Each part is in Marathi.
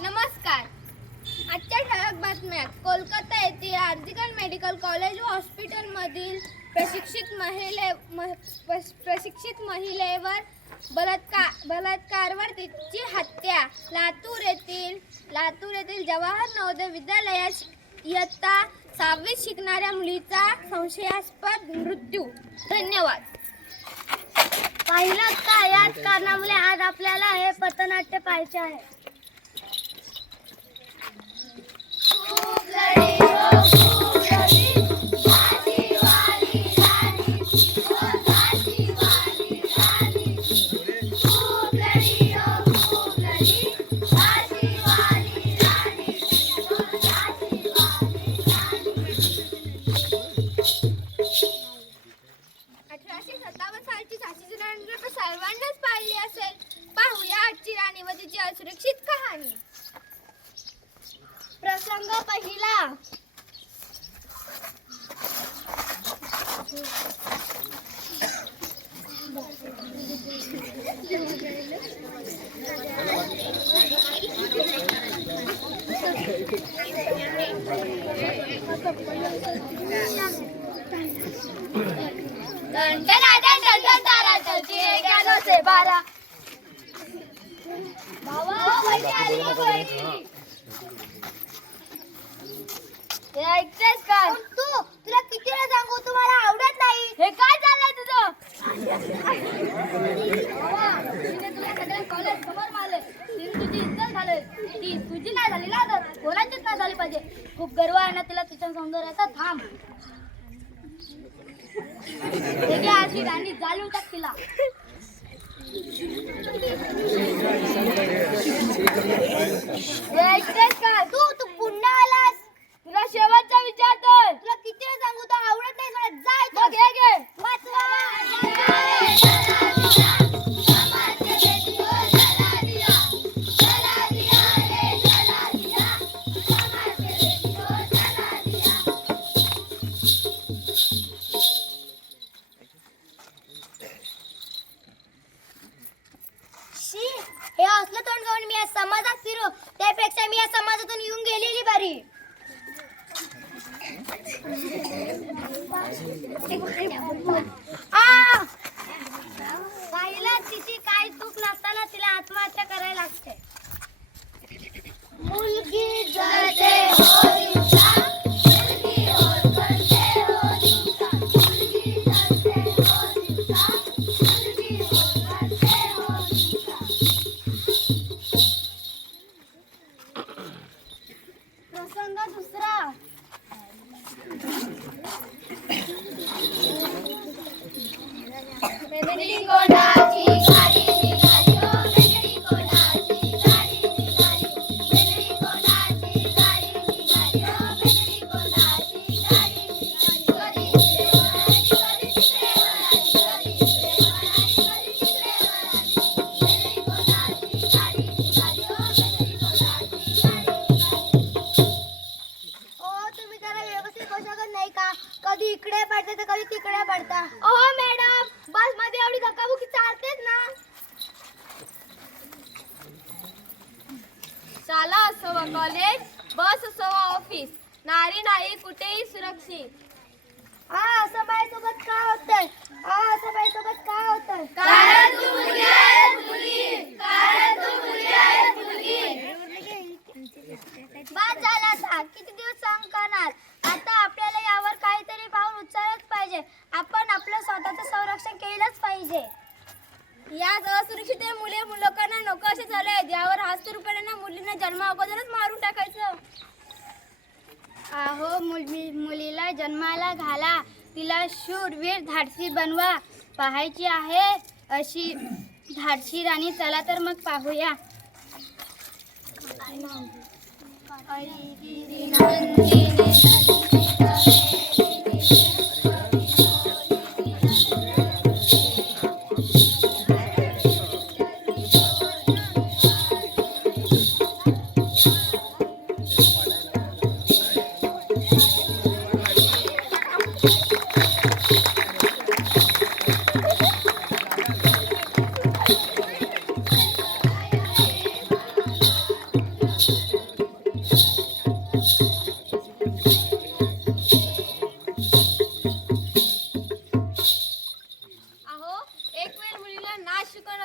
नमस्कार. आजच्या ठळक बातम्यात कोलकाता येथील आर्जिकल मेडिकल कॉलेज व हॉस्पिटलमधील प्रशिक्षित महिलेवर बलात्कारावर तिची हत्या. लातूर येथील जवाहर नवोदय विद्यालयात इयत्ता 6वीत शिकणाऱ्या मुलीचा संशयास्पद मृत्यू. धन्यवाद. पाहिलं का, याच कारणामुळे आज आपल्याला हे पथनाट्य पाहायचे आहे. सर्वांनाच पाहिली असेल. पाहूया आजची राणी व तिची असुरक्षित कहाणी. प्रसंग पहिला. ऐकतेस का तू? तुला किती वेळा सांगू, तुम्हाला आवडत नाही. हे काय चाललंय तुझं? तुला सगळ्या कॉलेज समोर मारले, तुझी इज्जत झाली, ती तुझी नाही झाली ना, तर कोणाचीच नाही झाली पाहिजे. खूप गर्व आहे ना तिला तिच्या सौंदर्याचा. थांब, अशी राणी जाळून टाक तिला. ऐकतेस का तू? तू पुन्हा आलास. तुला शेवटचा विचारतोय. तुला किती वेळा सांगू, तो आवडत नाही मला. जाय मग हे घे. हे असलं तोंड घेऊन मी या समाजात फिरू, त्यापेक्षा मी या समाजातून येऊन गेलेली बरी. पाहिलं, तिची काही चूक नसताना तिला आत्महत्या करायला लागते. मुलगी जळते हो दिवसा, मुलगी ओरडते हो दिवसा, मुलगी जळते हो दिवसा, मुलगी ओरडते हो दिवसा. प्रसंग दुसरा. मेंढी कोणाची गाडी निघाली हो, मेंढी कोणाची गाडी निघाली, मेंढी कोणाची गाडी निघाली हो, मेंढी कोणाची गाडी निघाली. कधी इकडे वळाली, कधी तिकडे वळाली, कधी इकडे वळाली, कधी तिकडे वळाली, मेंढी कोणाची गाडी निघाली हो, मेंढी कोणाची गाडी निघाली. ओ, तुम्ही जरा व्यवस्थित बसत नाही का? कधी इकडे पडते तर कधी तिकडे पडता. ओ मॅडम, बस मध्ये एवढी धक्काबुक्की चालतेच ना. शाळा असो वा कॉलेज, बस असो वा ऑफिस, नारी नाही कुठेही सुरक्षित. असं बाईसोबत का होतंय? असं बाईसोबत का होतंय? कारण तू मुलगी आहेस मुलगी, कारण तू मुलगी आहेस मुलगी. बाद झाला आता. किती दिवस सहन करणार? आता आपल्याला यावर काहीतरी पाऊल उचललंच पाहिजे. आपण आपलं स्वतःचं संरक्षण केलंच पाहिजे. या असुरक्षिततेमुळे लोकांना नको असे झाले आहेत. यावर हास्य रुपयाने मुलींना जन्मा अगोदरच मारून टाकायचं. अहो, मुलीला जन्माला घाला, तिला शूरवीर धाडसी बनवा. पाहायची आहे अशी धाडसी राणी. चला तर मग पाहूया.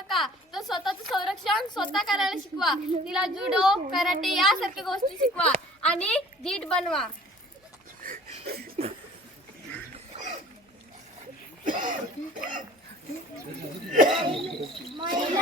नका, तर स्वतःचं संरक्षण स्वतः करायला शिकवा. तिला जुडो, कराटे यासारख्या गोष्टी शिकवा आणि धीट बनवा. महिला